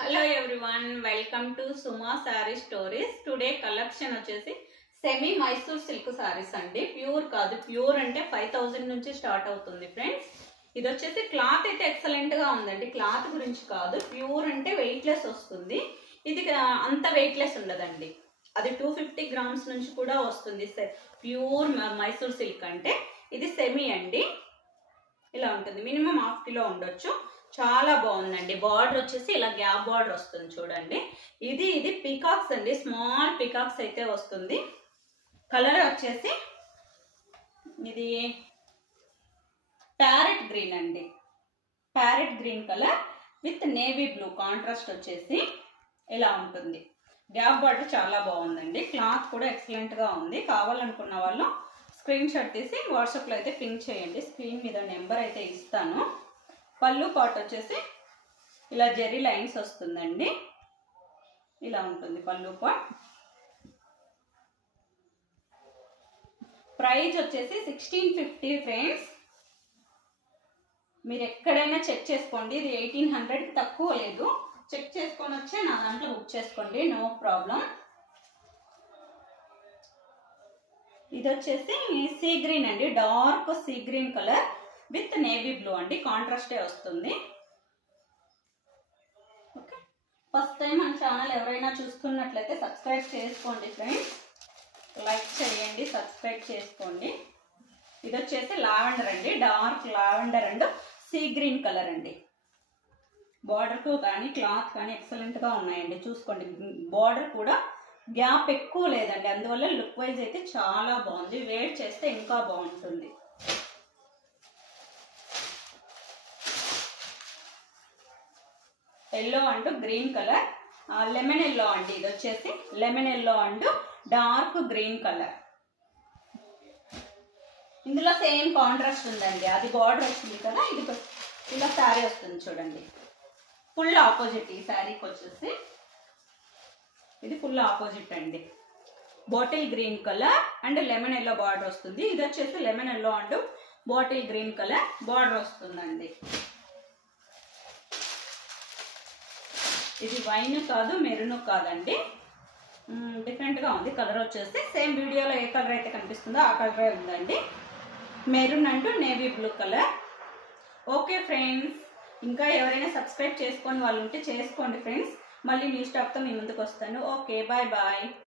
Hello everyone, welcome to Suma sari stories. Today collection వచ్చేసి semi Mysore silk saris అండి. Pure కాదు, pure అంటే 5000 నుంచి స్టార్ట్ అవుతుంది ఫ్రెండ్స్. ఇది వచ్చేసి క్లాత్ అయితే ఎక్సలెంట్ గా ఉందండి. క్లాత్ గురించి కాదు, ప్యూర్ అంటే వెయిట్ లెస్ వస్తుంది. ఇది అంత వెయిట్ లెస్ ఉండదండి. అది 250 గ్రామ్స్ నుంచి కూడా వస్తుంది. ప్యూర్ మైసూర్ సిల్క్ అంటే ఇది సెమీ అండి. ఇలా ఉంటుంది, మినిమం ½ కిలో ఉండొచ్చు. చాలా బాగుందండి. బార్డర్ వచ్చేసి ఇలా గ్యాప్ బార్డర్ వస్తుంది చూడండి. ఇది పీకాక్స్ అండి, స్మాల్ పీకాక్స్ అయితే వస్తుంది. కలర్ వచ్చేసి ఇది ప్యారెట్ గ్రీన్ అండి. Parrot green colour with navy blue contrast వచ్చేసి ఇలా ఉంటుంది. గ్యాప్ బార్డర్ చాలా బాగుందండి. క్లాత్ కూడా ఎక్సలెంట్ గా ఉంది. కావాలనుకున్న వాళ్ళు స్క్రీన్ షాట్ తీసి వాట్సాప్ లో అయితే పింక్ చేయండి. స్క్రీన్ మీద నెంబర్ అయితే ఇస్తాను. పళ్ళు పాట్ వచ్చేసి ఇలా జెరీ లైన్స్ వస్తుందండి. ఇలా ఉంటుంది పళ్ళు పాట్. ప్రైస్ వచ్చేసి 1650 ఫ్రెండ్స్. మీరు ఎక్కడైనా చెక్ చేసుకోండి. ఇది 1800 తక్కువ లేదు. చెక్ చేసుకొని వచ్చే నా దాంట్లో బుక్ చేసుకోండి, నో ప్రాబ్లం. ఇది వచ్చేసి సీ గ్రీన్ అండి, dark sea green colour with navy blue అండి. కాంట్రాస్టే వస్తుంది. ఓకే, ఫస్ట్ టైం మన ఛానల్ ఎవరైనా చూస్తున్నట్లయితే సబ్స్క్రైబ్ చేసుకోండి ఫ్రెండ్స్. లైక్ చేయండి, సబ్స్క్రైబ్ చేసుకోండి. ఇది వచ్చేసి లావెండర్ అండి, dark lavender and see green colour అండి. బార్డర్కు కానీ క్లాత్ కానీ ఎక్సలెంట్ గా ఉన్నాయండి. చూసుకోండి, బార్డర్ కూడా గ్యాప్ ఎక్కువ లేదండి. అందువల్ల లుక్ వైజ్ అయితే చాలా బాగుంది. వేర్ చేస్తే ఇంకా బాగుంటుంది. Yellow and green colour, lemon yellow అండి. ఇది వచ్చేసి lemon yellow and dark green colour. ఇందులో సేమ్ కాంట్రాస్ట్ ఉందండి. అది బార్డర్ వస్తుంది కదా, ఇది ఇలా శారీ వస్తుంది చూడండి. ఫుల్ ఆపోజిట్ ఈ శారీకి వచ్చేసి ఇది ఫుల్ ఆపోజిట్ అండి. Bottle green colour and lemon yellow border వస్తుంది. ఇది వచ్చేసి lemon yellow and bottle green colour border వస్తుందండి. ఇది వైన్ కాదు, మెరూన్ కాదండి, డిఫరెంట్ గా ఉంది. కలర్ వచ్చేసి సేమ్ వీడియోలో ఏ కలర్ అయితే కనిపిస్తుందో ఆ కలరే ఉందండి. మెరూన్ అంటూ navy blue colour. Okay friends, ఇంకా ఎవరైనా సబ్స్క్రైబ్ చేసుకొని వాళ్ళు ఉంటే చేసుకోండి ఫ్రెండ్స్. మళ్ళీ న్యూ స్టాక్ తో మీ ముందుకు వస్తాను. Okay, bye bye.